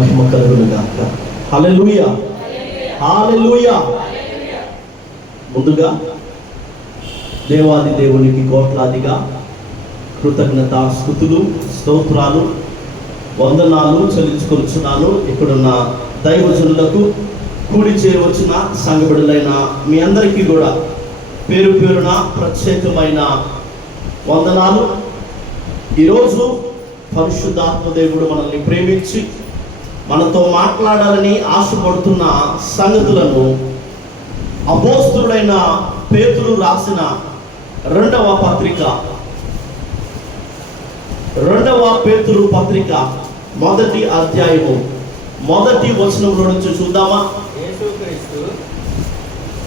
మహిమ కలుగును గాక. హల్లెలూయా, హల్లెలూయా. ముందుగా దేవాది దేవునికి కోట్లాదిగా కృతజ్ఞత స్తుతులు స్తోత్రాలు వందనాలు చెల్లించుకొచ్చున్నాను. ఇక్కడున్న దైవజనులకు, కూడి చేరవచ్చిన సంఘబిడ్డలైన మీ అందరికీ కూడా పేరు పేరున ప్రత్యేకమైన వందనాలు. ఈరోజు పరిశుద్ధాత్మ దేవుడు మనల్ని ప్రేమించి మనతో మాట్లాడాలని ఆశపడుతున్న సంగతులను అపోస్తలుడైన పేతురు రాసిన రెండవ పేతురు పత్రిక మొదటి అధ్యాయము మొదటి వచనంలో నుంచి చూద్దామా?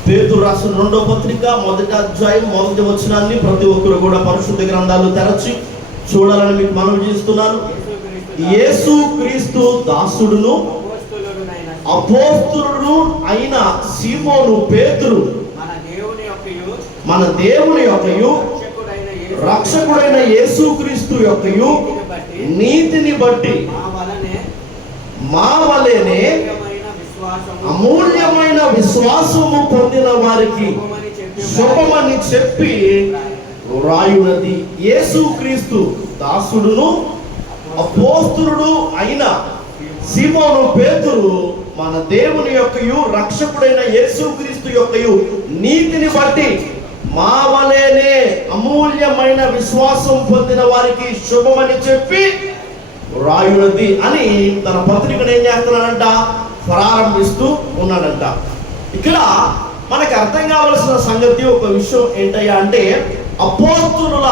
పేతురు రాసిన రెండవ పత్రిక మొదటి అధ్యాయం మొదటి వచనాన్ని ప్రతి ఒక్కరు కూడా పరిశుద్ధ గ్రంథాలు తెరచి చూడాలని మీకు మనవి చేస్తున్నాను. యేసుక్రీస్తు దాసుడును అపోస్తలుడు అయిన సీమోను పేతురు మన దేవుని యొక్కయు రక్షకుడైన యేసుక్రీస్తు యొక్కయు నీతిని బట్టి మా వలెనే అమూల్యమైన విశ్వాసము పొందిన వారికి శుభమని చెప్పి రాయునది. యేసుక్రీస్తు దాసుడును అపోస్తలుడు అయిన సీమోను పేతురు మన దేవుని యొక్కయు రక్షకుడైన యేసుక్రీస్తు యొక్కయు నీతిని బట్టి మా వలెనే అమూల్యమైన విశ్వాసం పొందిన వారికి శుభమని చెప్పి రాయునది అని తన పత్రికను ఏం చేస్తున్నాడంట? ప్రారంభిస్తూ ఉన్నాడంట. ఇక్కడ మనకు అర్థం కావలసిన సంగతి ఒక విషయం ఏంటయ్యా అంటే, అపోస్తలుల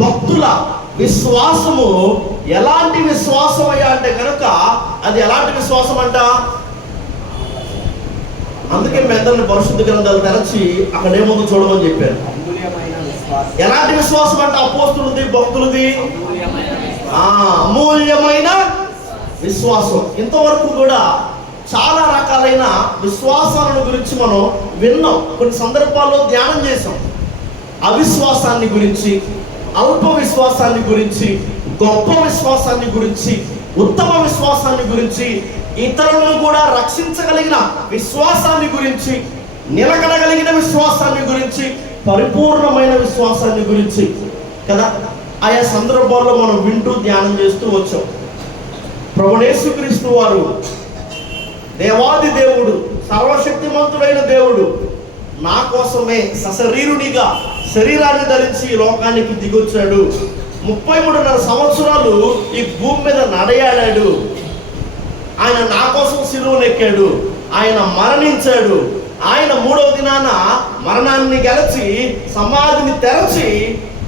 భక్తుల విశ్వాసము ఎలాంటి విశ్వాసం అయ్యా అంటే కనుక అది ఎలాంటి విశ్వాసం అంట? అందుకే మీ అందరిని పరిశుద్ధ గ్రంథాలు తెరచి అక్కడ ఏముందో చూడమని చెప్పారు. ఎలాంటి విశ్వాసం అంటే అపోస్తలుది భక్తులది అమూల్యమైన విశ్వాసం. ఇంతవరకు కూడా చాలా రకాలైన విశ్వాసాలను గురించి మనం విన్నాం, కొన్ని సందర్భాల్లో ధ్యానం చేసాం. అవిశ్వాసాన్ని గురించి, అల్ప విశ్వాసాన్ని గురించి, గొప్ప విశ్వాసాన్ని గురించి, ఉత్తమ విశ్వాసాన్ని గురించి, ఇతరులను కూడా రక్షించగలిగిన విశ్వాసాన్ని గురించి, నిలకడగలిగిన విశ్వాసాన్ని గురించి, పరిపూర్ణమైన విశ్వాసాన్ని గురించి కదా ఆయా సందర్భాల్లో మనం వింటూ ధ్యానం చేస్తూ వచ్చాం. ప్రభువైన యేసుక్రీస్తు వారు దేవాది దేవుడు, సర్వశక్తిమంతుడైన దేవుడు నా కోసమే సశరీరునిగా శరీరాన్ని ధరించి ఈ లోకానికి దిగొచ్చాడు. 33.5 సంవత్సరాలు ఈ భూమి మీద నడయాడాడు. ఆయన నా కోసం సిలువనెక్కాడు, ఆయన మరణించాడు. ఆయన 3వ దినాన మరణాన్ని గెలిచి సమాధిని తెరచి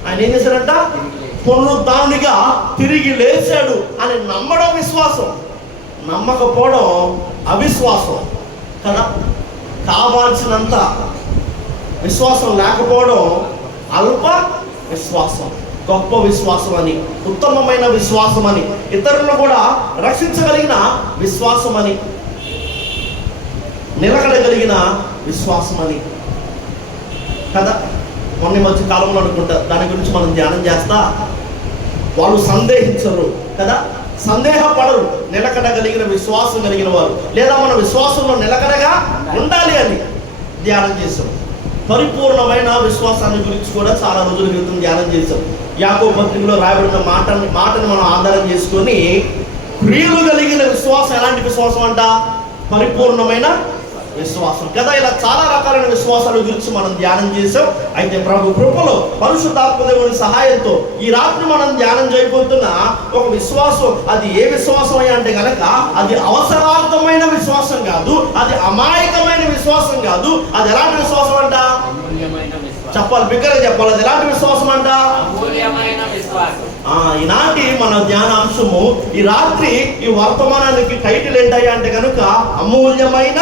ఆయన ఏం చేశాడంట? పునరుద్ధానునిగా తిరిగి లేచాడు అని నమ్మడం విశ్వాసం, నమ్మకపోవడం అవిశ్వాసం కదా. కావాల్సినంత విశ్వాసం లేకపోవడం అల్ప విశ్వాసం, గొప్ప విశ్వాసం అని, ఉత్తమమైన విశ్వాసం అని, ఇతరులను కూడా రక్షించగలిగిన విశ్వాసం అని, నిలకడగలిగిన విశ్వాసం అని కదా. మొన్న మధ్య కాలంలో అనుకుంటా దాని గురించి మనం ధ్యానం చేస్తా, వాళ్ళు సందేహించరు కదా, సందేహపడరు, నిలకడగలిగిన విశ్వాసం కలిగిన వారు, లేదా మన విశ్వాసంలో నిలకడగా ఉండాలి అని ధ్యానం చేశాం. పరిపూర్ణమైన విశ్వాసాన్ని గురించి కూడా చాలా రోజుల క్రితం ధ్యానం చేశాం. యాకోబు పత్రికలో రాయబడిన మాటను మనం ఆధారం చేసుకొని, క్రియలు కలిగిన విశ్వాసం ఎలాంటి విశ్వాసం అంట? పరిపూర్ణమైన విశ్వాసం కదా. ఇలా చాలా రకాలైన విశ్వాసాల గురించి మనం ధ్యానం చేసాం. అయితే ప్రభు కృపలో పరిశుద్ధాత్మ దేవుని సహాయంతో ఈ రాత్రి మనం ధ్యానం చేయబోతున్న ఒక విశ్వాసం, అది ఏ విశ్వాసం అయ్యా అంటే కనుక అది అవసరార్థమైన విశ్వాసం కాదు, అది అమాయకమైన విశ్వాసం కాదు. అది ఎలాంటి విశ్వాసం అంట? చెప్పాలి, బిగ్గరగా చెప్పాలి. అది ఎలాంటి విశ్వాసం అంట? ఈనాటి మన ధ్యానాంశము, ఈ రాత్రి ఈ వర్తమానానికి టైటిల్ ఏంటయ్యా అంటే కనుక అమూల్యమైన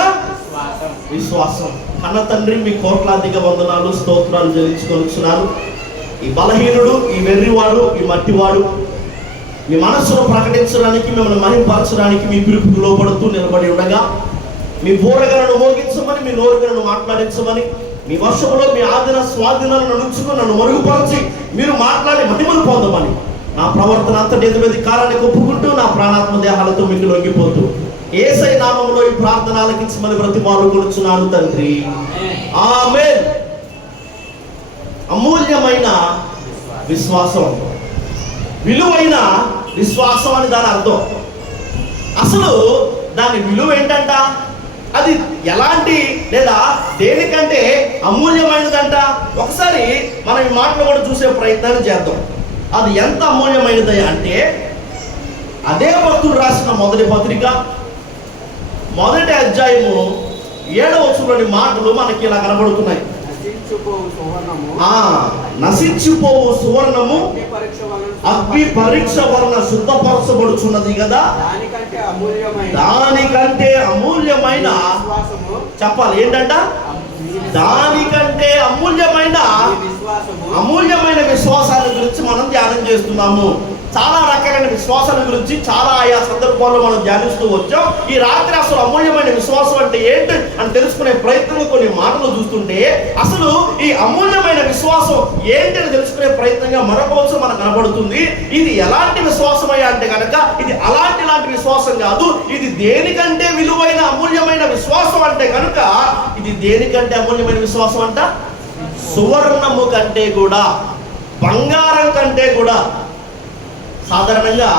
విశ్వాసం. కన్న తండ్రి, మీ కోట్లాదిగా వందనాలు స్తోత్రాలు చెల్లించుకొనిచున్నాను. ఈ బలహీనుడు, ఈ వెర్రివాడు, ఈ మట్టివాడు మీ మనస్సును ప్రకటించడానికి, మిమ్మల్ని మహింపరచడానికి మీ పిలుపుకు లోపడుతూ నిలబడి ఉండగా, మీ బోరగలను మోగించమని, మీ నోరుగలను మాట్లాడించమని, మీ వర్షంలో మీ ఆదిన స్వాధీనాలను నుంచుకొని నన్ను మరుగుపరిచి మీరు మాట్లాడి మహిమను పొందమని నా ప్రవర్తన అంతటి ఎదురు కాలాన్ని ఒప్పుకుంటూ నా ప్రాణాత్మ దేహాలతో మీకు లొంగిపోతూ యేసై నామములో ఈ ప్రార్థన ఆలకించి మరి బ్రతిమాలు కొలుచున్నాను తండ్రి, ఆమేన్. అమూల్యమైన విశ్వాసం, విలువైన విశ్వాసం అని దాని అర్థం. అసలు దాని విలువ ఏంటంట? అది ఎలాంటి లేదా దేనికంటే అమూల్యమైనదంట? ఒకసారి మనం ఈ మాటలు కూడా చూసే ప్రయత్నం చేద్దాం. అది ఎంత అమూల్యమైనది అంటే, అదే భక్తుడు రాసిన మొదటి పత్రిక 1వ అధ్యాయము 7వ వచనంలోని మాటలు మనకి ఇలా కనబడుతున్నాయి. నశించిపోవు సువర్ణము అగ్ని పరీక్ష వలన శుద్ధపరచబడుచున్నది కదా, దానికంటే అమూల్యమైన చెప్పాలి ఏంటంట? దానికంటే అమూల్యమైన విశ్వాసాల గురించి మనం ధ్యానం చేస్తున్నాము. చాలా రకాలైన విశ్వాసాల గురించి చాలా ఆయా సందర్భాల్లో మనం ధ్యానిస్తూ వచ్చాం. ఈ రాత్రి అసలు అమూల్యమైన విశ్వాసం అంటే ఏంటి అని తెలుసుకునే ప్రయత్నంలో కొన్ని మాటలు చూస్తుంటే, అసలు ఈ అమూల్యమైన విశ్వాసం ఏంటి అని తెలుసుకునే ప్రయత్నంగా మరొక అంశం మనకు కనబడుతుంది. ఇది ఎలాంటి విశ్వాసం అయ్యా అంటే కనుక, ఇది అలాంటి విశ్వాసం కాదు. ఇది దేనికంటే విలువైన అమూల్యమైన విశ్వాసం అంటే కనుక, ఇది దేనికంటే అమూల్యమైన విశ్వాసం అంట? సువర్ణము కంటే కూడా, బంగారం కంటే కూడా. సాధారణంగా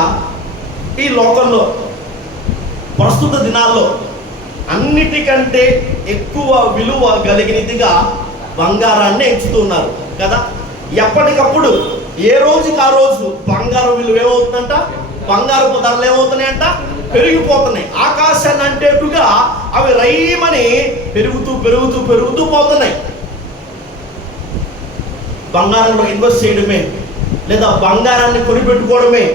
ఈ లోకంలో ప్రస్తుత దినాల్లో అన్నిటికంటే ఎక్కువ విలువ కలిగినదిగా బంగారాన్ని ఎంచుతూ ఉన్నారు కదా. ఎప్పటికప్పుడు ఏ రోజుకి ఆ రోజు బంగారం విలువ ఏమవుతుందంట? బంగారపు ధరలు ఏమవుతున్నాయంట? పెరిగిపోతున్నాయి. ఆకాశాన్ని అంటేట్టుగా అవి రైమని పెరుగుతూ పోతున్నాయి. బంగారంలో ఇన్వెస్ట్ చేయడమే లేదా బంగారాన్ని కొనిపెట్టుకోవడమే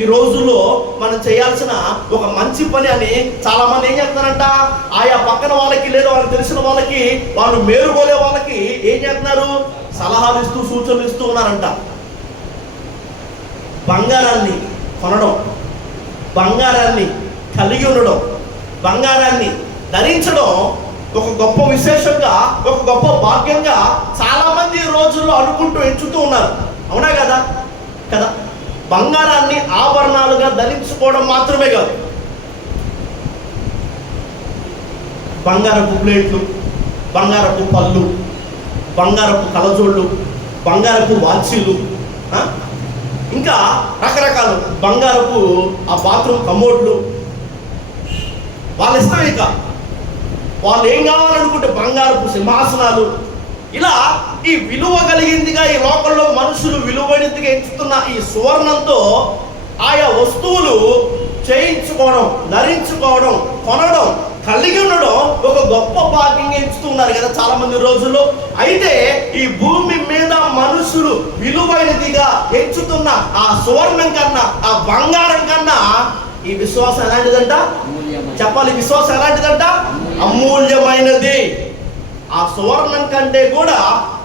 ఈ రోజుల్లో మనం చేయాల్సిన ఒక మంచి పని అని చాలా మంది ఏం చేస్తున్నారంట? ఆయా పక్కన వాళ్ళకి లేదా వాళ్ళకి తెలిసిన వాళ్ళకి, వాళ్ళు మేలుకోలే వాళ్ళకి ఏం చేస్తున్నారు? సలహాలు ఇస్తూ సూచనలు ఇస్తూ ఉన్నారంట. బంగారాన్ని కొనడం, బంగారాన్ని కలిగి ఉండడం, బంగారాన్ని ధరించడం ఒక గొప్ప విశేషంగా, ఒక గొప్ప భాగ్యంగా చాలా మంది ఈ రోజుల్లో అనుకుంటూ ఎంచుతూ ఉన్నారు. అవునా కదా? బంగారాన్ని ఆభరణాలుగా ధరించుకోవడం మాత్రమే కాదు, బంగారపు ప్లేట్లు, బంగారపు పళ్ళు, బంగారపు కలజోళ్ళు, బంగారపు వాచీలు, ఇంకా రకరకాలు బంగారపు ఆ బాత్రూమ్ కమోడ్లు. వాళ్ళ ఇష్టం. ఇక వాళ్ళు ఏం కావాలనుకుంటే బంగారపు సింహాసనాలు. ఇలా ఈ విలువ కలిగిందిగా ఈ లోకంలో మనుషులు విలువైనదిగా ఎంచుతున్న ఈ సువర్ణంతో ఆయా వస్తువులు చేయించుకోవడం, ధరించుకోవడం, కొనడం, కలిగి ఉండడం ఒక గొప్ప భాగ్యంగా ఎంచుతున్నారు కదా చాలా మంది రోజుల్లో. అయితే ఈ భూమి మీద మనుషులు విలువైనదిగా ఎంచుతున్న ఆ సువర్ణం కన్నా, ఆ బంగారం కన్నా ఈ విశ్వాసం ఎలాంటిదంట? చెప్పాలి, విశ్వాసం ఎలాంటిదంట? అమూల్యమైనది. ఆ సువర్ణం కంటే కూడా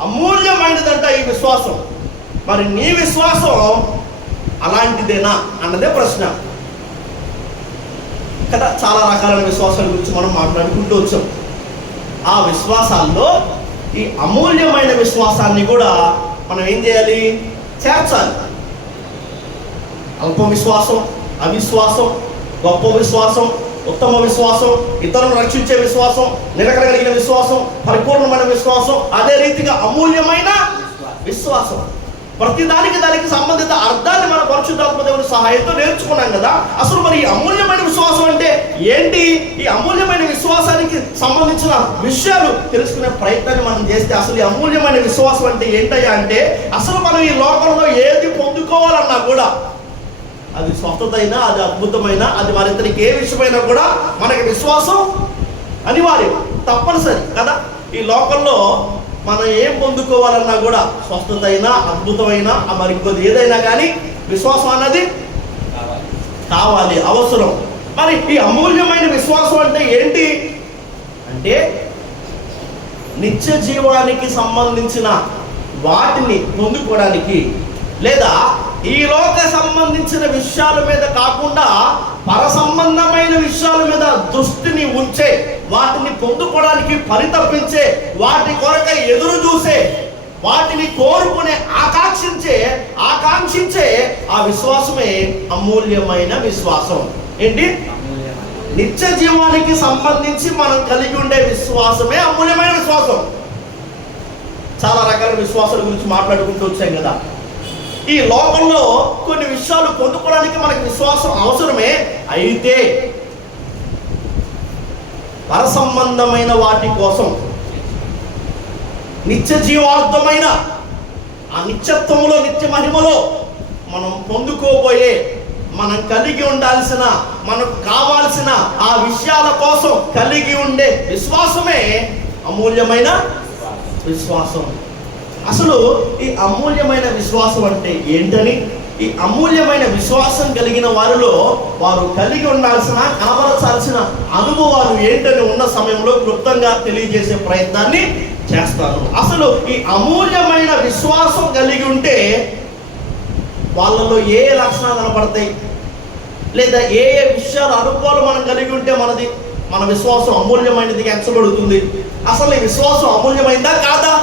అమూల్యమైనదంట ఈ విశ్వాసం. మరి నీ విశ్వాసం అలాంటిదేనా అన్నదే ప్రశ్న కదా. చాలా రకాలైన విశ్వాసాల గురించి మనం మాట్లాడుకుంటూ వచ్చాం. ఆ విశ్వాసాల్లో ఈ అమూల్యమైన విశ్వాసాన్ని కూడా మనం ఏం చేయాలి? చేర్చాలి. అల్ప విశ్వాసం, అవిశ్వాసం, గొప్ప విశ్వాసం, ఉత్తమ విశ్వాసం, ఇతరులను రక్షించే విశ్వాసం, నిలకడ కలిగిన విశ్వాసం, పరిపూర్ణమైన విశ్వాసం, అదే రీతిగా అమూల్యమైన విశ్వాసం. ప్రతిదానికి దానికి సంబంధిత అర్థాన్ని మన పరిశుద్ధాత్మ దేవుని సహాయంతో నేర్చుకున్నాం కదా. అసలు మరి ఈ అమూల్యమైన విశ్వాసం అంటే ఏంటి? ఈ అమూల్యమైన విశ్వాసానికి సంబంధించిన విషయాలు తెలుసుకునే ప్రయత్నాన్ని మనం చేస్తే, అసలు ఈ అమూల్యమైన విశ్వాసం అంటే ఏంటయ్యా అంటే, అసలు మనం ఈ లోకంలో ఏది పొందుకోవాలన్నా కూడా, అది స్వస్థత అయినా, అది అద్భుతమైన, అది మరింతరికి ఏ విషయమైనా కూడా మనకి విశ్వాసం అనివార్యం, తప్పనిసరి కదా. ఈ లోకంలో మనం ఏం పొందుకోవాలన్నా కూడా, స్వస్థత అయినా, అద్భుతమైన, మరి ఇంకొద్ది ఏదైనా కానీ విశ్వాసం అన్నది కావాలి, అవసరం. మరి ఈ అమూల్యమైన విశ్వాసం అంటే ఏంటి అంటే, నిత్య జీవానికి సంబంధించిన వాటిని పొందుకోవడానికి, లేదా ఈ లోక సంబంధించిన విషయాల మీద కాకుండా పర సంబంధమైన విషయాల మీద దృష్టిని ఉంచే, వాటిని పొందుకోవడానికి పరితపించే, వాటి కొరకై ఎదురు చూసే వాటిని కోరుకునే ఆకాంక్షించే ఆ విశ్వాసమే అమూల్యమైన విశ్వాసం. ఏంటి? నిత్య జీవానికి సంబంధించి మనం కలిగి ఉండే విశ్వాసమే అమూల్యమైన విశ్వాసం. చాలా రకాల విశ్వాసాల గురించి మాట్లాడుకుంటూ వచ్చాం కదా. ఈ లోకంలో కొన్ని విషయాలు పొందుకోవడానికి మనకి విశ్వాసం అవసరమే. అయితే పరసంబంధమైన వాటి కోసం, నిత్య జీవార్థమైన ఆ నిత్యత్వంలో, నిత్య మహిమలో మనం పొందుకోబోయే, మనం కలిగి ఉండాల్సిన, మనకు కావాల్సిన ఆ విషయాల కోసం కలిగి ఉండే విశ్వాసమే అమూల్యమైన విశ్వాసం. అసలు ఈ అమూల్యమైన విశ్వాసం అంటే ఏంటని, ఈ అమూల్యమైన విశ్వాసం కలిగిన వారిలో వారు కలిగి ఉండాల్సిన, కనబరచాల్సిన అనుభవాలు ఏంటని ఉన్న సమయంలో క్లుప్తంగా తెలియజేసే ప్రయత్నాన్ని చేస్తాను. అసలు ఈ అమూల్యమైన విశ్వాసం కలిగి ఉంటే వాళ్ళలో ఏ లక్షణాలు కనపడతాయి, లేదా ఏ విషయాలు, అనుభవాలు మనం కలిగి ఉంటే మన విశ్వాసం అమూల్యమైనదిగా ఎంచబడుతుంది. అసలు ఈ విశ్వాసం అమూల్యమైందా కాదా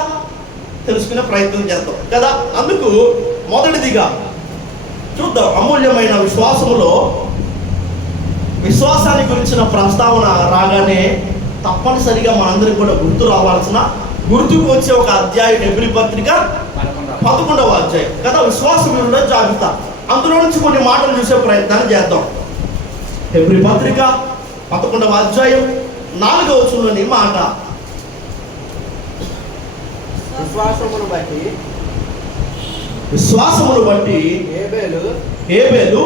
తెలుసుకునే ప్రయత్నం చేద్దాం కదా. అందుకు మొదటిదిగా చూద్దాం, అమూల్యమైన విశ్వాసములో విశ్వాసాన్ని గురించిన ప్రస్తావన రాగానే తప్పనిసరిగా మనందరికీ కూడా గుర్తుకు వచ్చే ఒక అధ్యాయం హెబ్రీ పత్రిక 11వ అధ్యాయం కదా, విశ్వాసం విలువ జాబితా. అందులో నుంచి కొన్ని మాటలు చూసే ప్రయత్నాన్ని చేద్దాం. హెబ్రీ పత్రిక 11వ అధ్యాయం 4వ వచనంలోని మాట, విశ్వాసమును బట్టి హేబేలు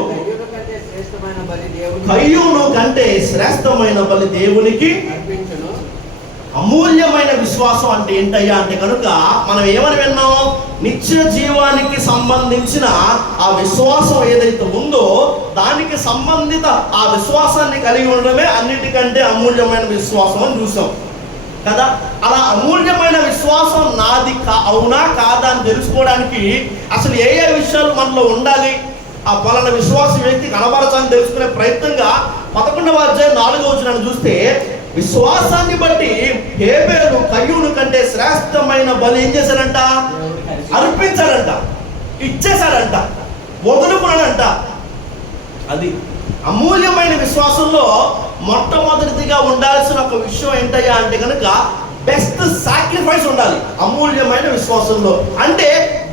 కయ్యూను కంటే శ్రేష్టమైన బలి దేవునికి అమూల్యమైన విశ్వాసం అంటే ఏంటయ్యా అంటే కనుక మనం ఏమని విన్నాం? నిత్య జీవానికి సంబంధించిన ఆ విశ్వాసం ఏదైతే ఉందో దానికి సంబంధిత ఆ విశ్వాసాన్ని కలిగి ఉండడమే అన్నిటికంటే అమూల్యమైన విశ్వాసం అని చూసాం కదా. అలా అమూల్యమైన విశ్వాసం నాది అవునా కాదా అని తెలుసుకోవడానికి అసలు ఏ విషయాలు మనలో ఉండాలి, ఆ పలానా విశ్వాస వ్యక్తి కనబరచాలని తెలుసుకునే ప్రయత్నంగా 11వ అధ్యాయం 4వ వచనాన్ని చూస్తే, విశ్వాసాన్ని బట్టి హేబేలు కయ్యూను కంటే శ్రేష్టమైన బలి ఏం చేశాడంట? అర్పించాడంట, ఇచ్చేశాడంట, వదులుకున్నాడంట. అది అమూల్యమైన విశ్వాసంలో మొట్టమొదటిదిగా ఉండాల్సిన ఒక విషయం ఏంటయ్యా అంటే కనుక బెస్ట్ సాక్రిఫైస్ ఉండాలి అమూల్యమైన విశ్వాసంలో. అంటే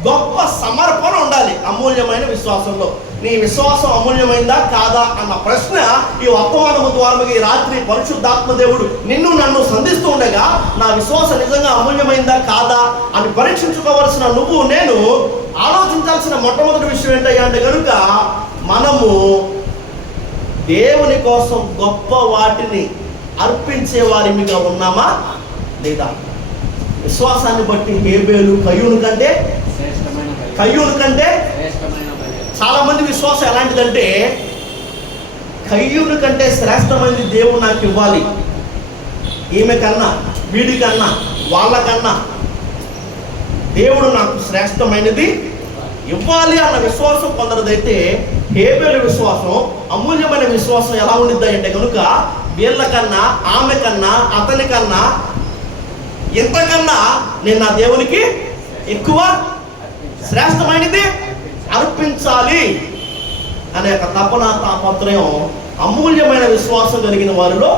గొప్ప సమర్పణ ఉండాలి అమూల్యమైన విశ్వాసంలో. నీ విశ్వాసం అమూల్యమైందా కాదా అన్న ప్రశ్న ఈ వర్తమానము ద్వారా ఈ రాత్రి పరిశుద్ధాత్మ దేవుడు నిన్ను నన్ను సంధిస్తూ ఉండగా, నా విశ్వాసం నిజంగా అమూల్యమైందా కాదా అని పరీక్షించుకోవాల్సిన నువ్వు నేను ఆలోచించాల్సిన మొట్టమొదటి విషయం ఏంటయ్యా అంటే కనుక మనము దేవుని కోసం గొప్ప వాటిని అర్పించే వారిగా ఉన్నామా లేదా? విశ్వాసాన్ని బట్టి హేబేలు కయ్యూను కంటే చాలా మంది విశ్వాసం ఎలాంటిదంటే, కయ్యూను కంటే శ్రేష్టమైనది దేవుడు నాకు ఇవ్వాలి, ఈమె కన్నా, వీడికన్నా, వాళ్ళకన్నా దేవుడు నాకు శ్రేష్టమైనది ఇవ్వాలి అన్న విశ్వాసం కొందరిదైతే, హేబేలు విశ్వాసం అమూల్యమైన విశ్వాసం ఎలా ఉండిద్ది అంటే కనుక వీళ్ళకన్నా, ఆమె కన్నా, అతని కన్నా, ఇంతకన్నా నేను నా దేవునికి ఎక్కువ శ్రేష్టమైనది అర్పించాలి అనే ఒక తపన, తాపత్రయం అమూల్యమైన విశ్వాసం కలిగిన వారిలో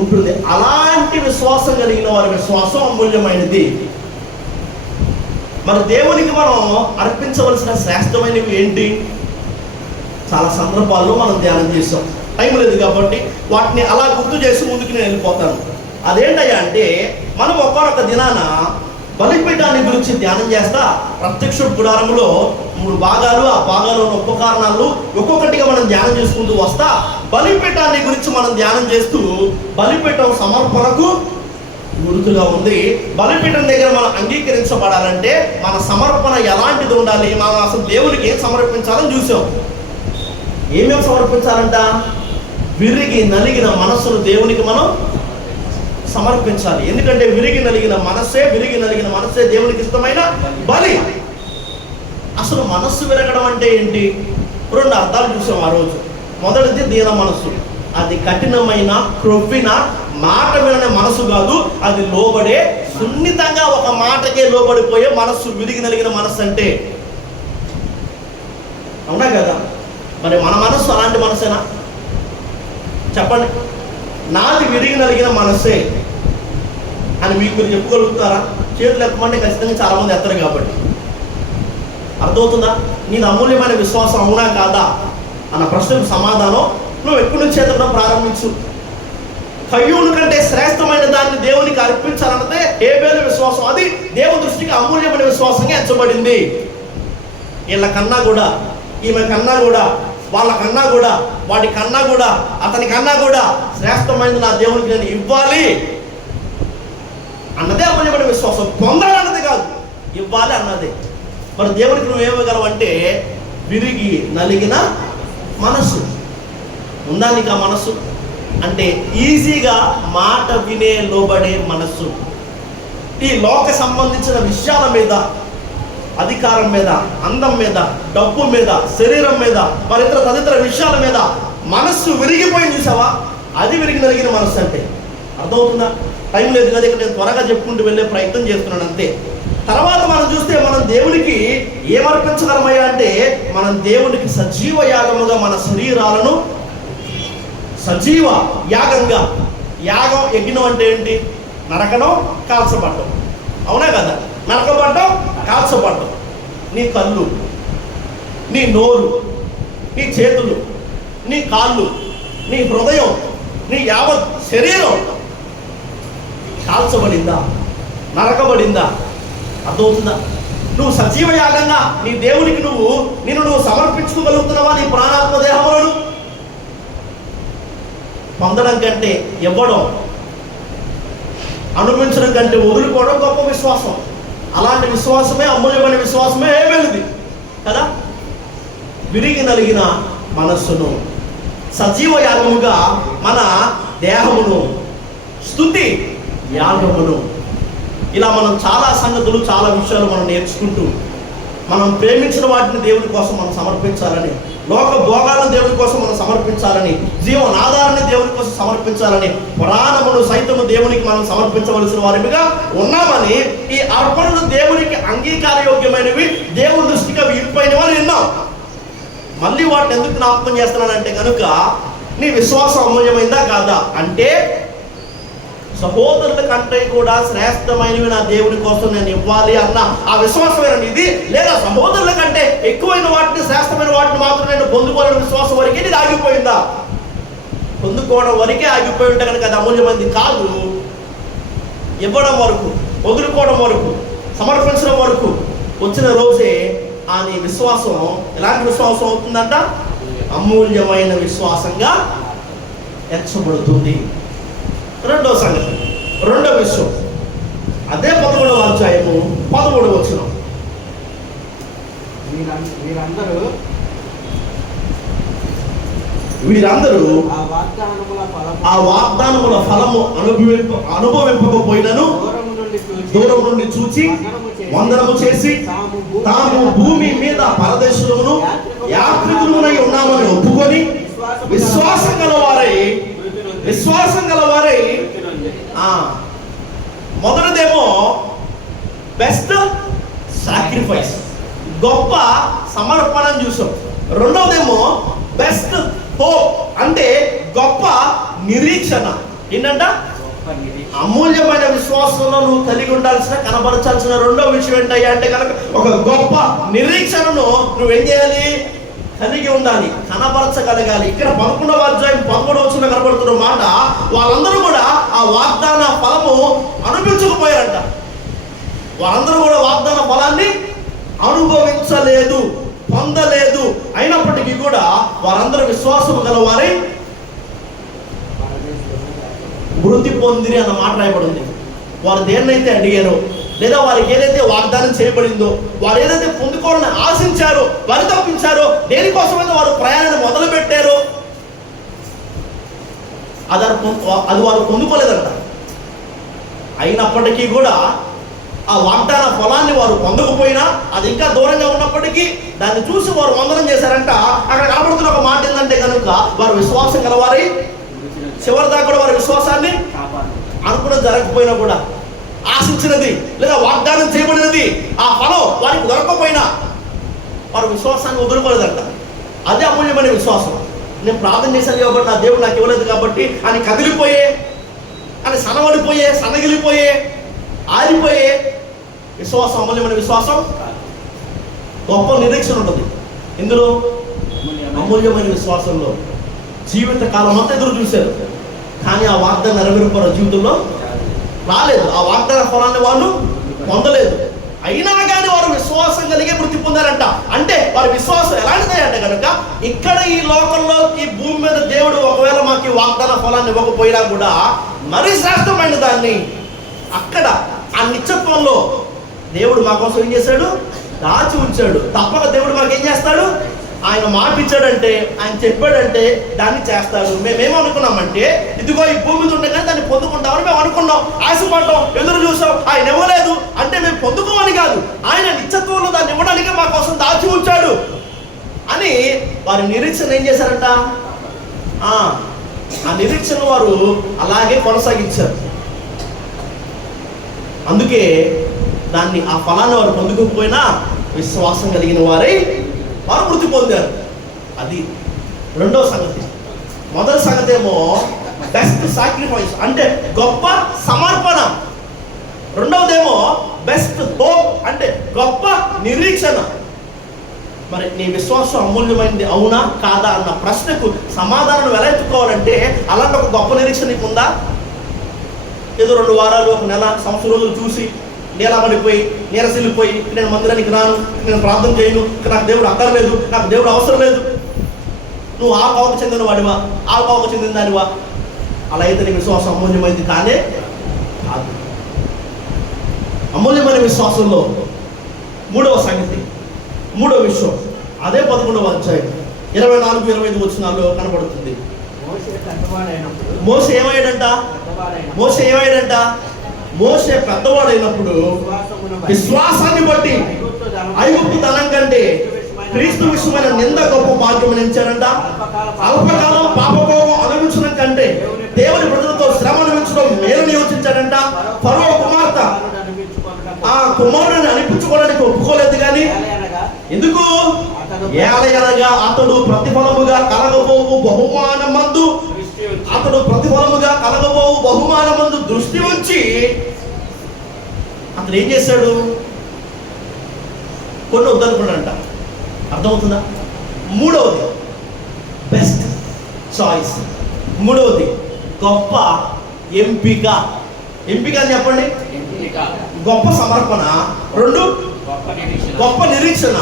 ఉంటుంది. అలాంటి విశ్వాసం కలిగిన వారి విశ్వాసం అమూల్యమైనది. మరి దేవునికి మనం అర్పించవలసిన శ్రేష్టమైనవి ఏంటి? చాలా సందర్భాల్లో మనం ధ్యానం చేసాం, టైం లేదు కాబట్టి వాటిని అలా గుర్తు చేసి ముందుకు నేను వెళ్ళిపోతాను. అదేంటయ్యా అంటే, మనం ఒక్కొక్క దినాన బలిపీఠాన్ని గురించి ధ్యానం చేస్తా ప్రత్యక్ష గుడారంలో 3 భాగాలు, ఆ భాగాల్లోని ఉపకరణాలు ఒక్కొక్కటిగా మనం ధ్యానం చేసుకుంటూ వస్తా బలిపీఠాన్ని గురించి మనం ధ్యానం చేస్తూ, బలిపీఠం సమర్పణకు గుర్తుగా ఉంది. బలిపీఠం దగ్గర మనం అంగీకరించబడాలంటే మన సమర్పణ ఎలాంటిది ఉండాలి, మనం అసలు దేవునికి ఏం సమర్పించాలని చూసాం. ఏమేమి సమర్పించాలంట? విరిగి నలిగిన మనస్సును దేవునికి మనం సమర్పించాలి. ఎందుకంటే విరిగి నలిగిన మనస్సే దేవునికి ఇష్టమైన బలి. అసలు మనస్సు విరగడం అంటే ఏంటి? 2 అర్థాలు చూసాం ఆ రోజు. మొదటిది దీన మనస్సు, అది కఠినమైన క్రొవ్విన మాట వినని మనసు కాదు, అది లోబడే సున్నితంగా ఒక మాటకే లోబడిపోయే మనస్సు, విరిగి నలిగిన మనస్సు అంటే. అవునా కదా? మరి మన మనస్సు అలాంటి మనసేనా చెప్పండి? నాది విరిగి నలిగిన మనస్సే అని మీకు మీరు చెప్పుకోగలుగుతారా? చేతులు ఎక్కమంటే ఖచ్చితంగా చాలామంది ఎత్తరు కాబట్టి. అర్థమవుతుందా? నీది అమూల్యమైన విశ్వాసం అవునా కాదా అన్న ప్రశ్నకు సమాధానం నువ్వు ఎక్కడి నుంచి ఎత్తడం ప్రారంభించు. కయ్యూను కంటే శ్రేష్టమైన దాన్ని దేవునికి అర్పించాలంటే హేబేలు విశ్వాసం, అది దేవుని దృష్టికి అమూల్యమైన విశ్వాసంగా ఎంచబడింది. వీళ్ళ కన్నా కూడా, ఈమె కన్నా కూడా, వాళ్ళ కన్నా కూడా, వాడి కన్నా కూడా, అతని కన్నా కూడా శ్రేష్టమైనది నా దేవునికి నేను ఇవ్వాలి అన్నదే అమూల్యమైన విశ్వాసం. పొందాలన్నది కాదు, ఇవ్వాలి అన్నదే. మరి దేవునికి నువ్వు ఏమగలవు అంటే విరిగి నలిగిన మనస్సు ఉందా నీకు? ఆ మనస్సు అంటే ఈజీగా మాట వినే లోబడే మనస్సు. ఈ లోక సంబంధించిన విషయాల మీద, అధికారం మీద, అందం మీద, డబ్బు మీద, శరీరం మీద, మరితర తదితర విషయాల మీద మనస్సు విరిగిపోయింది చూసావా? అది విరిగి నలిగిన మనస్సు అంటే. అర్థమవుతుందా? టైం లేదు కదా, ఇక్కడ నేను త్వరగా చెప్పుకుంటూ వెళ్ళే ప్రయత్నం చేస్తున్నాను అంతే. తర్వాత మనం చూస్తే మనం దేవునికి ఏమర్పించగలమయ్యా అంటే మనం దేవునికి సజీవ యాగముగా మన శరీరాలను సజీవ యాగంగా. యాగం యజ్ఞం అంటే ఏంటి? నరకడం, కాల్చబడ్డం. అవునా కదా? నరకబడ్డం, కాల్చబడ్డం. నీ కళ్ళు, నీ నోరు, నీ చేతులు, నీ కాళ్ళు, నీ హృదయం, నీ యావత్ శరీరం కాల్చబడిందా? నరకబడిందా? అర్థమవుతుందా? నువ్వు సజీవ యాగంగా నీ దేవునికి నిన్ను సమర్పించుకోగలుగుతున్నావా? నీ ప్రాణాత్మ దేహములను పొందడం కంటే ఇవ్వడం, అనుభవించడం కంటే వదులుకోవడం గొప్ప విశ్వాసం. అలాంటి విశ్వాసమే అమూల్యమైన విశ్వాసమే హేబేలుది కదా. విరిగి నలిగిన మనస్సును సజీవ యాగముగా మన దేహమును, స్తుతి యాగమును, ఇలా మనం చాలా సంగతులు, చాలా విషయాలు మనం నేర్చుకుంటూ మనం ప్రేమించిన వాటిని దేవుడి కోసం మనం సమర్పించాలని, లోక భోగాలను దేవుడి కోసం మనం సమర్పించాలని, జీవనాధారాన్ని దేవుడి కోసం సమర్పించాలని, పురాణమును సైతము దేవునికి మనం సమర్పించవలసిన వారిగా ఉన్నామని, ఈ అర్పణలు దేవునికి అంగీకారయోగ్యమైనవి, దేవుని దృష్టికి అవి ఇరిపోయినవి అని విన్నాం. మళ్ళీ వాటిని ఎందుకు జ్ఞాపకం చేస్తున్నానంటే కనుక నీ విశ్వాసం అమూల్యమైందా కాదా అంటే, సహోదరుల కంటే కూడా శ్రేష్టమైనవి నా దేవుని కోసం నేను ఇవ్వాలి అన్న ఆ విశ్వాసమేనండి ఇది. లేదా సహోదరుల కంటే ఎక్కువైన వాటిని, శ్రేష్టమైన వాటిని మాత్రం నేను పొందుకోవాలని విశ్వాసం వరకే ఇది ఆగిపోయిందా? పొందుకోవడం వరకే ఆగిపోయి ఉంటే కనుక అది అమూల్యమైంది కాదు. ఇవ్వడం వరకు, వదులుకోవడం వరకు, సమర్పించడం వరకు వచ్చిన రోజే ఆ నీ విశ్వాసం ఎలాంటి విశ్వాసం అవుతుందంట? అమూల్యమైన విశ్వాసంగా ఎంచబడుతుంది. రెండో సంగతి, రెండో విషయం, అదే 11వ అధ్యాయము 13వ వచనం. వీరందరూ ఆ వాగ్దానముల ఫలము అనుభవింపకపోయినను దూరం నుండి చూచి వందనము చేసి తాము భూమి మీద పరదేశులమును యాత్రికులమునై ఉన్నామని ఒప్పుకొని విశ్వాసం గలవారై మొదటిదేమో బెస్ట్ సాక్రిఫైస్, గొప్ప సమర్పణను చూసాం. రెండవదేమో బెస్ట్ హోప్, అంటే గొప్ప నిరీక్షణ. ఏంటంట? అమూల్యమైన విశ్వాసంలో నువ్వు కలిగి ఉండాల్సిన, కనబరచాల్సిన రెండో విషయం ఏంటయ్యా అంటే కనుక ఒక గొప్ప నిరీక్షణను నువ్వేం చేయాలి? కలిగి ఉండాలి, కనబరచగలగాలి. ఇక్కడ 11వ అధ్యాయం 13వ వచనంలో కనబడుతున్న మాట, వాళ్ళందరూ కూడా ఆ వాగ్దాన ఫలము అనుభవించకపోయారంట. వాళ్ళందరూ కూడా వాగ్దాన ఫలాన్ని అనుభవించలేదు, పొందలేదు. అయినప్పటికీ కూడా వారందరూ విశ్వాసము గలవారై వృద్ధి పొందిరి అన్న మాట రాయబడింది. వారు దేన్నైతే అడిగారో, లేదా వారికి ఏదైతే వాగ్దానం చేయబడిందో, వారు ఏదైతే పొందుకోవాలని ఆశించారో, వారు తప్పించారో, దేనికోసమైతే వారు ప్రయాణాన్ని మొదలు పెట్టారో అది వారు పొందుకోలేదంట. అయినప్పటికీ కూడా ఆ వాగ్దాన ఫలాన్ని వారు పొందకపోయినా, అది ఇంకా దూరంగా ఉన్నప్పటికీ దాన్ని చూసి వారు వందనం చేశారంట. అక్కడ కనబడుతున్న ఒక మాట ఏంటంటే కనుక వారు విశ్వాసం గలవారై చివరి దాకా కూడా వారి విశ్వాసాన్ని అనుకున్నది జరగకపోయినా కూడా, ఆశించినది లేదా వాగ్దానం చేయబడినది ఆ ఫలం వారికి దొరకకపోయినా వారి విశ్వాసాన్ని వదులుకోలేదంట. అదే అమూల్యమైన విశ్వాసం. నేను ప్రార్థన చేశాను కాబట్టి నా దేవుడు నాకు ఇవ్వలేదు కాబట్టి అని కదిలిపోయే, అని సనవడిపోయే, సనగిలిపోయే, ఆరిపోయే విశ్వాసం అమూల్యమైన విశ్వాసం. గొప్ప నిరీక్షణ ఉంటుంది ఇందులో. అమూల్యమైన విశ్వాసంలో జీవిత కాలం అంతా ఎదురు చూశారు, కానీ ఆ వాగ్దానం నెరవేర్పరు జీవితంలో రాలేదు. ఆ వాగ్దాన ఫలాన్ని వాళ్ళు పొందలేదు. అయినా కానీ వారు విశ్వాసం కలిగే వృత్తి పొందారంట. అంటే వారి విశ్వాసం ఎలాంటిది అంటే కనుక, ఇక్కడ ఈ లోకంలో ఈ భూమి మీద దేవుడు ఒకవేళ మాకు ఈ వాగ్దాన ఫలాన్ని ఇవ్వకపోయినా కూడా మరీ శ్రేష్టమైన దాన్ని అక్కడ ఆ నిత్యత్వంలో దేవుడు మా కోసం ఏం చేశాడు? దాచి ఉంచాడు. తప్పక దేవుడు మాకు ఏం చేస్తాడు? ఆయన మాట ఇచ్చాడంటే, ఆయన చెప్పాడంటే దాన్ని చేస్తాడు. మేమేమనుకున్నామంటే ఇదిగో ఈ భూమి మీద ఉండగానే దాన్ని పొందుకుంటామని మేము అనుకున్నాం, ఆశపడ్డాం, ఎదురు చూసాం. ఆయన ఇవ్వలేదు అంటే మేము పొందుకోమని కాదు, ఆయన నిత్యత్వంలో దాన్ని ఇవ్వడానికి మా కోసం దాచి ఉంచాడు అని వారి నిరీక్షణ ఏం చేశారంట? ఆ నిరీక్షణ వారు అలాగే కొనసాగించారు. అందుకే దాన్ని ఆ ఫలాన్ని వారు పొందుకోకపోయినా విశ్వాసం కలిగిన వారై వారు వృత్తి పొందారు. అది రెండవ సంగతి. మొదటి సంగతి ఏమో బెస్ట్ సాక్రిఫైస్, అంటే గొప్ప సమర్పణ. రెండవదేమో బెస్ట్ హోప్, అంటే గొప్ప నిరీక్షణ. మరి నీ విశ్వాసం అమూల్యమైనది అవునా కాదా అన్న ప్రశ్నకు సమాధానం ఎలా ఎత్తుకోవాలంటే, అలాంటి ఒక గొప్ప నిరీక్షణ నీకు ఉందా? ఏదో 2 వారాలు, 1 నెల, సంవత్సరం రోజులు చూసి నీలబడిపోయి, నీరసిల్లిపోయి, నేను మందిరానికి రాను, నేను ప్రార్థన చేయను, నాకు దేవుడు అక్కర్లేదు, నాకు దేవుడు అవసరం లేదు, నువ్వు ఆ కోవకు చెందిన వాడివా, ఆ కోవకు చెందిన దానివా, అలా అయితే నీ విశ్వాసం అమూల్యమైనది కానే కాదు. అమూల్యమైన విశ్వాసంలో మూడవ సంగతి, మూడవ విషయం, అదే 11వ అధ్యాయం 24-25 వచనాల్లో కనబడుతుంది. మోషే ఏమయ్యాడంట? మోషే పెద్దవాడైనప్పుడు విశ్వాసాన్ని బట్టి ఐగుప్తు ధనం కంటే క్రీస్తు విషయమైన నింద గొప్ప భాగ్యం ఇచ్చాడంట. అల్పకాలం పాపభోగం అనుభవించడం కంటే దేవుని ప్రజలతో శ్రమ అనుభవించడం మేలుని యోచించాడంట. ఫరో కుమార్తె ఆ కుమారుడిని అనిపించుకోవడానికి ఒప్పుకోలేదు. కానీ ఎందుకు? ఏలయనగా అతడు ప్రతిఫలముగా కలగబోవు బహుమానమందు దృష్టి ఉంచి అతను ఏం చేశాడు? కొన్ని వద్దనుకున్నాడంట. అర్థమవుతుందా? మూడవది బెస్ట్ చాయిస్, మూడవది గొప్ప ఎంపిక. ఎంపిక అని చెప్పండి. గొప్ప సమర్పణ, 2 గొప్ప నిరీక్షణ,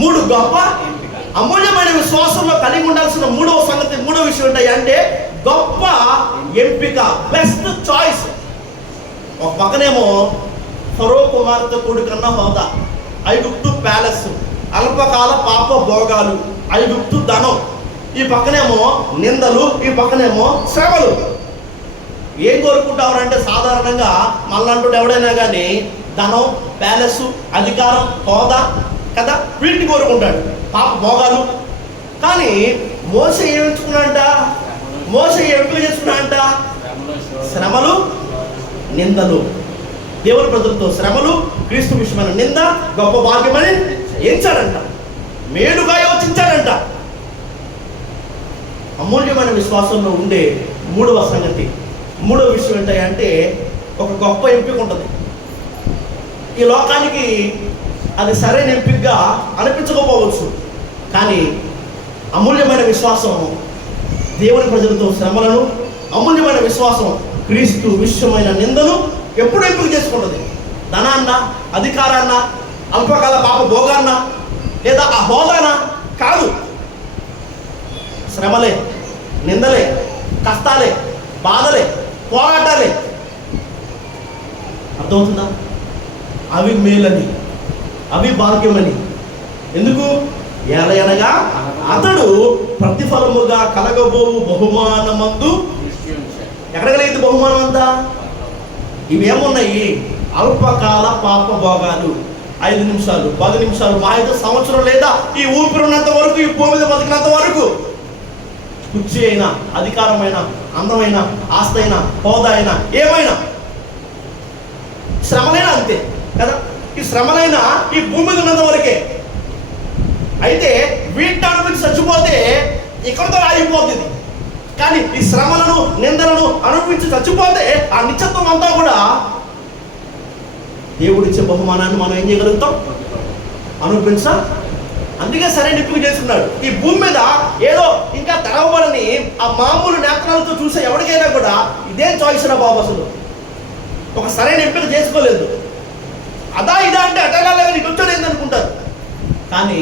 3 గొప్ప అమూల్యమైన విశ్వాసంలో కలిగి ఉండాల్సిన మూడవ సంగతి, మూడవ విషయం ఉంటాయి అంటే గొప్ప ఎంపిక, బెస్ట్ చాయిస్. ఒక పక్కనేమో ఫరో కుమార్తె కొడుకన్న హోదా, ఐగుప్తు ప్యాలెస్, అల్పకాల పాప భోగాలు, ఐగుప్తు ధనం. ఈ పక్కనేమో నిందలు, ఈ పక్కనేమో శ్రమలు. ఏం కోరుకుంటారంటే సాధారణంగా మళ్ళంటూ ఎవడైనా కానీ ధనం, ప్యాలెస్, అధికారం, హోదా కదా, వీటిని కోరుకుంటాడు, పాప భోగాలు. కానీ మోషే ఏమించుకున్నాడంట? మోషే ఎంపిక చేసుకున్నాడంట శ్రమలు, నిందలు. దేవుని ప్రజలతో శ్రమలు, క్రీస్తు విషయమైన నింద గొప్ప భాగ్యమని ఎంచాడంట, మేలుగా యోచించాడంట. అమూల్యమైన విశ్వాసంలో ఉండే మూడవ సంగతి, మూడవ విషయం ఏంటంటే ఒక గొప్ప ఎంపిక ఉంటుంది. ఈ లోకానికి అది సరైన ఎంపికగా అనిపించకపోవచ్చు, కానీ అమూల్యమైన విశ్వాసం దేవుని ప్రజలతో శ్రమలను, అమూల్యమైన విశ్వాసం క్రీస్తు విషయమైన నిందను ఎప్పుడు ఎంపిక చేసుకుంటుంది. ధనాన్న, అధికారాన్న, అల్పకాల పాప భోగాన్న, లేదా ఆ హోదాన కాదు. శ్రమలే, నిందలే, కష్టాలే, బాధలే, పోరాటాలే. అర్థమవుతుందా? అవి మేలని, అవి భాగ్యమని. ఎందుకు? ఏలయనగా అతడు ప్రతిఫలముగా కలగబోవు బహుమానమందు. ఎక్కడ కలిగింది బహుమానం అంతా? ఇవేమున్నాయి? అల్పకాల పాప భోగాలు, 5 నిమిషాలు, 10 నిమిషాలు, మా 5 సంవత్సరం, లేదా ఈ ఊపిరి ఉన్నంత వరకు, ఈ భూమి మీద బతికినంత వరకు. కుర్చీ అయినా, అధికారమైన, అందమైన, ఆస్తి అయినా, హోదా అయినా, ఏమైనా శ్రమలైనా అంతే కదా. ఈ శ్రమలైనా ఈ భూమి మీద ఉన్నంత వరకే. అయితే వీటిని అనుభవించి చచ్చిపోతే ఇక్కడితో ఆగిపోతుంది. కానీ ఈ శ్రమలను, నిందలను అనుభవించి చచ్చిపోతే ఆ నిత్యత్వం అంతా కూడా దేవుడిచ్చే బహుమానాన్ని మనం ఏం చేయగలుగుతాం? అనుభవించ. అందుకే సరైన ఎంపిక చేసుకున్నాడు. ఈ భూమి మీద ఏదో ఇంకా తెరవబడని ఆ మామూలు నేత్రాలతో చూసే ఎవరికైనా కూడా ఇదే చాయిస్ రా బాబు. అసలు ఒక సరైన ఎంపిక చేసుకోలేదు. అదా ఇదా అంటే అటగాలేగా నీకు వచ్చాడు ఏందనుకుంటారు. కానీ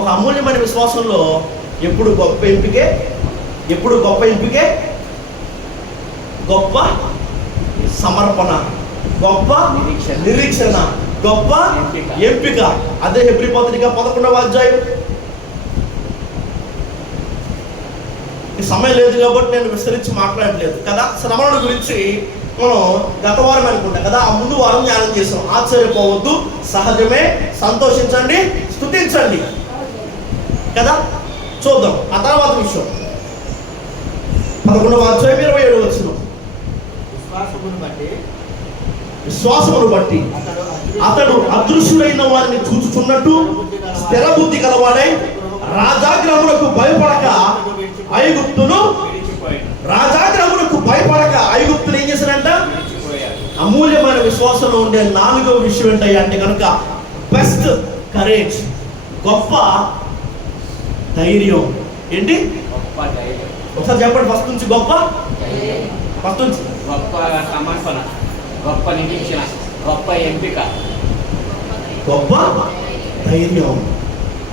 ఒక అమూల్యమైన విశ్వాసంలో ఎప్పుడు గొప్ప ఎంపికే, ఎప్పుడు గొప్ప ఎంపికే, గొప్ప సమర్పణ, గొప్ప నిరీక్షణ, గొప్ప ఎంపిక. అదే హెబ్రీ పత్రిక 11వ అధ్యాయం. ఈ సమయం లేదు కాబట్టి నేను విస్తరించి మాట్లాడలేదు కదా. శ్రమల గురించి మనం గత వారం అనుకుంటాం కదా, ఆ ముందు వారం ధ్యానం చేసాం. ఆశ్చర్యపోవద్దు, సహజమే, సంతోషించండి, స్తుతించండి కదా. చూద్దాం ఆ తర్వాత విషయం. 11వ అధ్యాయం 27వ వచనం. విశ్వాసమును బట్టి అతడు అదృశ్యుడైన వారిని చూచుచున్నట్టు స్థిర బుద్ధి కలవాడై రాజాగ్రహములకు భయపడక ఐగుప్తులు ఏం చేశారంట? అమూల్యమైన విశ్వాసంలో ఉండే 4వ విషయం ఏంటయ్యా అంటే కనుక బెస్ట్ కరేజ్, గొప్ప ధైర్యం. ఏంటి? ఒకసారి చెప్పండి. ఫస్ట్ నుంచి గొప్ప, ఫస్ట్ నుంచి గొప్ప సమర్పణ, గొప్ప నిరీక్షణ, గొప్ప ఎంపిక, గొప్ప ధైర్యం.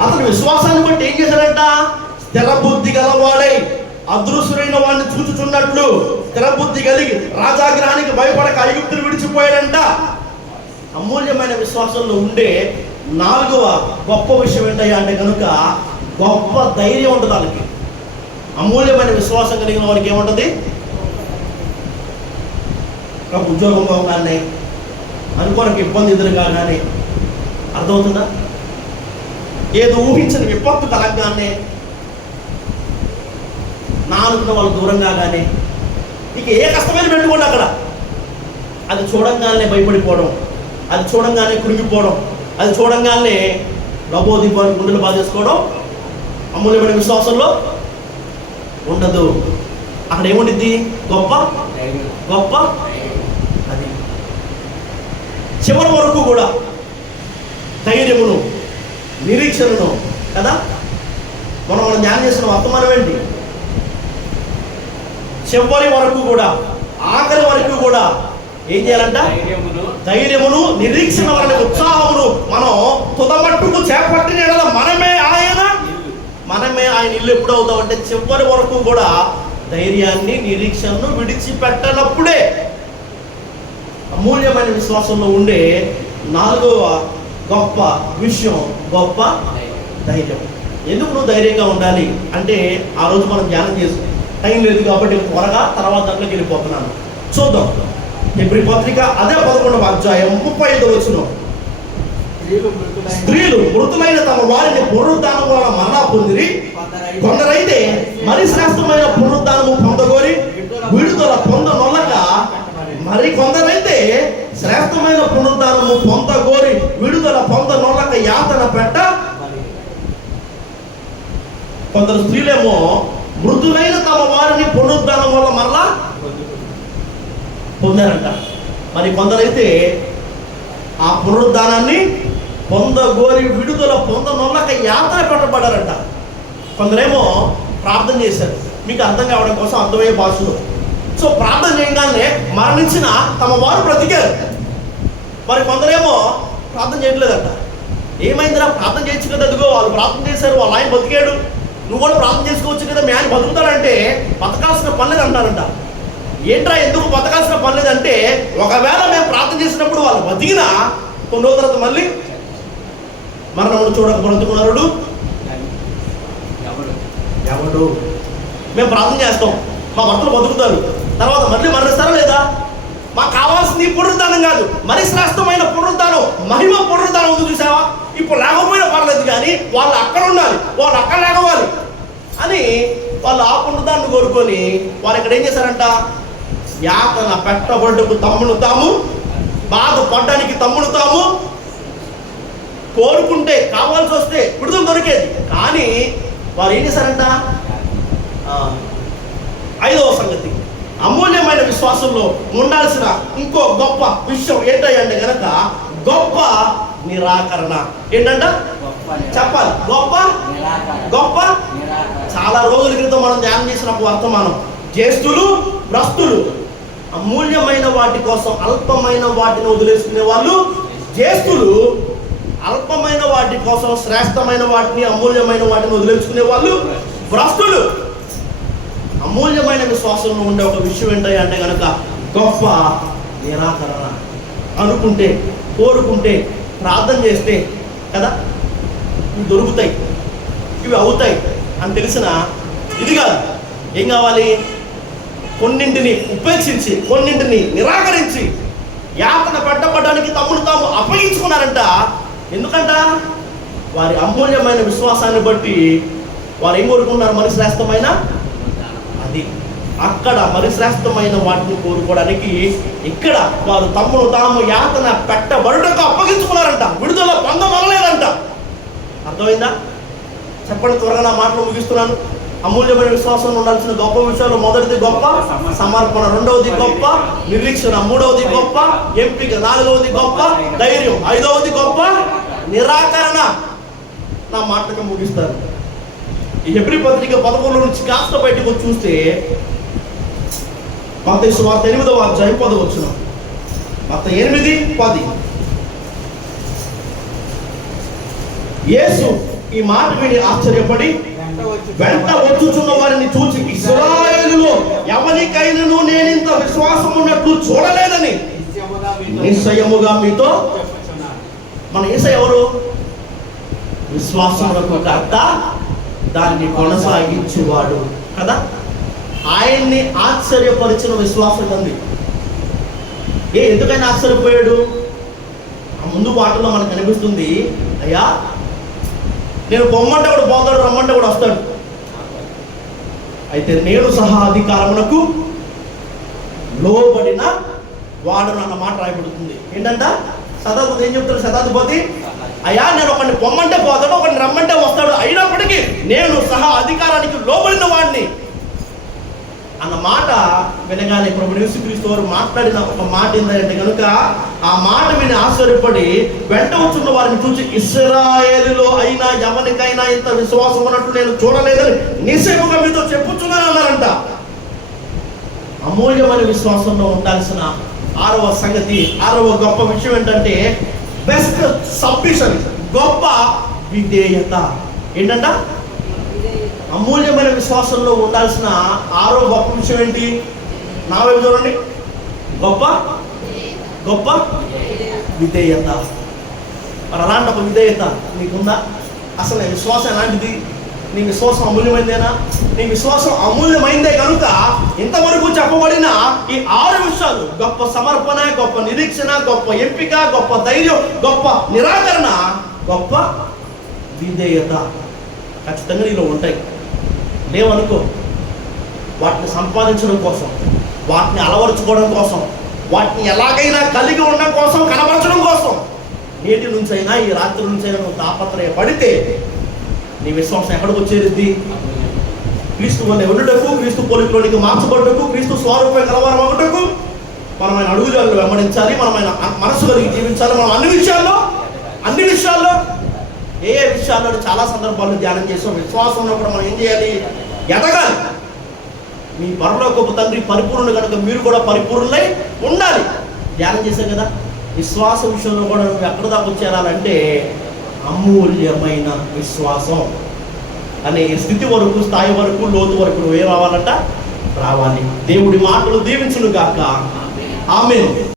అతని విశ్వాసాన్ని బట్టి ఏం చేశాడంట? స్థిర బుద్ధి గలవాడై అదృశ్యుడైన వాడిని చూచుచున్నట్లు స్థిర బుద్ధి కలిగి రాజాగ్రహానికి భయపడక ఐగుప్తులు విడిచిపోయాడంట. అమూల్యమైన విశ్వాసంలో ఉండే 4వ గొప్ప విషయం ఏంటయ్యా అంటే కనుక గొప్ప ధైర్యం ఉంటుంది వాళ్ళకి. అమూల్యమైన విశ్వాసం కలిగిన వారికి ఏముంటుంది? నాకు ఉద్యోగం కాగానే, అనుకోనికి ఇబ్బంది ఎదురుగానే, అర్థమవుతుందా? ఏదో ఊహించని విపత్తు కలగగానే, నా అనుకున్న వాళ్ళు దూరంగా కానీ, ఇక ఏ కష్టమైన పెట్టుకోండి అక్కడ, అది చూడంగానే భయపడిపోవడం, అది చూడంగానే కురిగిపోవడం, అది చూడంగానే లబోదిపోని గుండెలు బాధేసుకోవడం అమూల్యమైన విశ్వాసంలో ఉండదు. అక్కడ ఏముండిద్ది? గొప్ప గొప్ప. అది చివరి వరకు కూడా ధైర్యమును, నిరీక్షణను కదా. మనం జ్ఞానం చేసిన వర్తమానం ఏంటి? చివరి వరకు కూడా, ఆఖరి వరకు కూడా ఏం చేయాలంట? ధైర్యమును, నిరీక్షణ వలన ఉత్సాహమును మనం తుదమట్టుకు చేపట్టిన యెడల మనమే ఆయన ఇల్లు ఎప్పుడు అవుతామంటే చివరి వరకు కూడా ధైర్యాన్ని, నిరీక్షణను విడిచిపెట్టనప్పుడే. అమూల్యమైన విశ్వాసంలో ఉండే 4వ గొప్ప విషయం గొప్ప ధైర్యం. ఎందుకు నువ్వు ధైర్యంగా ఉండాలి అంటే ఆ రోజు మనం ధ్యానం చేస్తాం, టైం లేదు కాబట్టి త్వరగా తర్వాత దాంట్లోకి వెళ్ళిపోతున్నాను. చూద్దాం హెబ్రీ పత్రిక అదే 11వ అధ్యాయం 35వ వచనం. స్త్రీలు మృతులైన తమ వారిని పునరుద్ధానం వల్ల మరణ పొందిరి, కొందరైతే మరి శ్రేష్టమైన పునరుద్ధానము పొందగోరి విడుదల పొందనొల్లక, మరి కొందరైతే శ్రేష్టమైన పునరుద్ధానము పొందగోరి విడుదల పొందనొల్లక యాతన పెట్ట. కొందరు స్త్రీలేమో మృతులైన తమ వారిని పునరుద్ధానం వల్ల మరలా పొందారంట. మరి కొందరైతే ఆ పునరుద్ధానాన్ని పొందగోరి విడుదల పొందనొల్లక యాతన పెట్టబడ్డారంట. కొందరేమో ప్రార్థన చేశారు, మీకు అర్థం కావడం కోసం అర్థమయ్యే భాషలో. సో ప్రార్థన చేయగానే మరణించిన తమ వారు బ్రతికారు. మరి కొందరేమో ప్రార్థన చేయట్లేదంట. ఏమైందిరా, ప్రార్థన చేయొచ్చు కదా, అదిగో వాళ్ళు ప్రార్థన చేశారు, వాళ్ళ ఆయన బతికాడు, నువ్వు కూడా ప్రార్థన చేసుకోవచ్చు కదా, మీ ఆయన బతుకుతాడంటే బతకాల్సిన పని లేదు అంటారంట. ఏంట్రా ఎందుకు బతకాల్సిన పని లేదంటే, ఒకవేళ మేము ప్రార్థన చేసినప్పుడు వాళ్ళు బతికినా కొన్ని రోజుల తర్వాత మళ్ళీ మరణమును చూడక బ్రతుకున్నాడు ఎవడు? మేము ప్రార్థన చేస్తాం, మా భర్తలు బతుకుతారు, తర్వాత మళ్ళీ మరణిస్తారా లేదా? మాకు కావాల్సింది పునరుద్ధానం కాదు, మరి శ్రేష్టమైన పునరుద్ధానం, మహిమ పునరుద్ధానం ఉంది చూసావా. ఇప్పుడు లేకపోయినా పర్లేదు కానీ వాళ్ళు అక్కడ ఉండాలి, వాళ్ళు అక్కడ లేకపోవాలి అని వాళ్ళు ఆ పునరుద్ధాన్ని కోరుకొని వారు ఇక్కడ ఏం చేశారంట, యాతన పెట్టబడుటకు తమ్మును తాము, బాధపడడానికి తమ్మును తాము కోరుకుంటే, కావాల్సి వస్తే విడుదల దొరికేది. కానీ వారు ఏం చేశారంట, ఐదవ సంగతి, అమూల్యమైన విశ్వాసంలో ఉండాల్సిన ఇంకో గొప్ప విషయం ఏంటంటే గనక గొప్ప నిరాకరణ. ఏంటంట చెప్పాలి, గొప్ప గొప్ప. చాలా రోజుల క్రితం మనం ధ్యానం చేసిన వర్తమానం, జ్యేష్ఠులు భ్రష్టులు. అమూల్యమైన వాటి కోసం అల్పమైన వాటిని వదిలేసుకునే వాళ్ళు జ్యేష్ఠులు, అల్పమైన వాటి కోసం శ్రేష్టమైన వాటిని అమూల్యమైన వాటిని వదిలేసుకునే వాళ్ళు భ్రష్టులు. అమూల్యమైన విశ్వాసంలో ఉండే ఒక విషయం ఏంటంటే కనుక గొప్ప నిరాకరణ. అనుకుంటే, కోరుకుంటే, ప్రార్థన చేస్తే కదా ఇవి దొరుకుతాయి, ఇవి అవుతాయి అని తెలిసిన ఇది కాదు. ఏం కావాలి, కొన్నింటిని ఉపేక్షించి, కొన్నింటిని నిరాకరించి యాతన పెట్టబడడానికి తమ్ముడు తాము అప్పగించుకున్నారంట. ఎందుకంట, వారి అమూల్యమైన విశ్వాసాన్ని బట్టి వారు ఏం కోరుకున్నారు, మరి శ్రేష్టమైన అది. అక్కడ మరి శ్రేష్టమైన వాటిని కోరుకోవడానికి ఇక్కడ వారు తమ్ముడు తాము యాతన పెట్టబడుటకు అప్పగించుకున్నారంట. విడుదల పొందమనలేదంట. అర్థమైందా? చెప్పండి, త్వరగా నా మాటలు ముగిస్తున్నాను. అమూల్యమైన విశ్వాసంలో ఉండాల్సిన గొప్ప విషయాలు, మొదటిది గొప్ప సమర్పణ, రెండవది గొప్ప నిరీక్షణ, మూడవది గొప్ప ఎంపిక, నాలుగవది గొప్ప ధైర్యం, ఐదవది గొప్ప నిరాకరణ. నా మాటకు ముగిస్తాను. ఈ హెబ్రీ పత్రిక 11 నుంచి కాస్త బయటకు చూస్తే మత్తయి సువార్త 8వ అధ్యాయం 10వ వచనం. మత్తయి 8:10. యేసు ఈ మాట విని ఆశ్చర్యపడి వెంట వచ్చుచున్న వారిని చూచి, ఇశ్రాయేలులో ఎవరికైనాను నేనింత విశ్వాసం ఉన్నట్లు చూడలేదని నిశ్చయముగా మీతో. మన యేసయ్య ఎవరు? విశ్వాసములకు కర్త, దాన్ని కొనసాగించువాడు కదా. ఆయన్ని ఆశ్చర్యపరిచిన విశ్వాసం ఉంది. ఎందుకైనా ఆశ్చర్యపోయాడు? ఆ ముందు పాటలో మనకు కనిపిస్తుంది, అయ్యా నేను పొమ్మంటే కూడా పోతాడు, రమ్మంటే కూడా వస్తాడు. అయితే నేను సహా అధికారమునకు లోబడిన వాడు అన్న మాట రాయబడుతుంది. ఏంటంట, శతాధిపతి ఏం చెప్తాడు? శతాధిపతి, అయ్యా నేను ఒకరిని పొమ్మంటే పోతాడు, ఒకరిని రమ్మంటే వస్తాడు, అయినప్పటికీ నేను సహా అధికారానికి లోబడిన వాడిని అన్న మాట వినగానే ప్రభు యేసుక్రీస్తు వారు మాట్లాడిన ఒక మాట ఏంటంటే కనుక ఆ మాట విని ఆశ్చర్యపడి వెంట వచ్చున్న వారిని చూసి, ఇశ్రాయేలులో అయినా ఎవరికైనా ఇంత విశ్వాసం ఉన్నట్లు నేను చూడలేదని నిశ్చయముగా మీతో చెప్పుచున్నాను అన్నారంట. అమూల్యమైన విశ్వాసంలో ఉండాల్సిన 6వ సంగతి, 6వ గొప్ప విషయం ఏంటంటే బెస్ట్ సబ్మిషన్, గొప్ప విధేయత. ఏంటంట, అమూల్యమైన విశ్వాసంలో ఉండాల్సిన 6వ గొప్ప విషయం ఏంటి? నా వైపు చూడండి, గొప్ప గొప్ప విధేయత. మరి అలాంటి ఒక విధేయత నీకుందా? అసలు నీ విశ్వాసం ఎలాంటిది? నీ విశ్వాసం అమూల్యమైందేనా? నీ విశ్వాసం అమూల్యమైందే కనుక ఇంతవరకు చెప్పబడిన ఈ 6 విషయాలు, గొప్ప సమర్పణ, గొప్ప నిరీక్షణ, గొప్ప ఎంపిక, గొప్ప ధైర్యం, గొప్ప నిరాకరణ, గొప్ప విధేయత ఖచ్చితంగా నీలో ఉంటాయి. లేవనుకో, వాటిని సంపాదించడం కోసం, వాటిని అలవరుచుకోవడం కోసం, వాటిని ఎలాగైనా కలిగి ఉండడం కోసం, కనబరచడం కోసం నేటి నుంచైనా ఈ రాత్రి నుంచైనా నువ్వు తాపత్రయపడితే నీ విశ్వాసం ఎక్కడికి వచ్చేది? క్రీస్తు వల్ల ఉండుటకు, క్రీస్తు పోలికలోనికి మార్చబడుటకు, క్రీస్తు స్వరూపం కలవారం ఒకటకు మనమైన అడుగుజాలను వెంబడించాలి, మనమైన మనసు కలిగి జీవించాలి. మనం అన్ని విషయాల్లో ఏ విషయాల్లో చాలా సందర్భాల్లో ధ్యానం చేసాం. విశ్వాసంలో కూడా మనం ఏం చేయాలి? ఎదగాలి. మీ పరలోకపు తండ్రి పరిపూర్ణుడు కనుక మీరు కూడా పరిపూర్ణులై ఉండాలి. ధ్యానం చేశాం కదా. విశ్వాస విషయంలో కూడా నువ్వు ఎక్కడ దాకా చేరాలంటే అమూల్యమైన విశ్వాసం అనే స్థితి వరకు, స్థాయి వరకు, లోతు వరకు నువ్వే రావాలంట, రావాలి. దేవుడి మాటలు దీవించును గాక. ఆమేన్.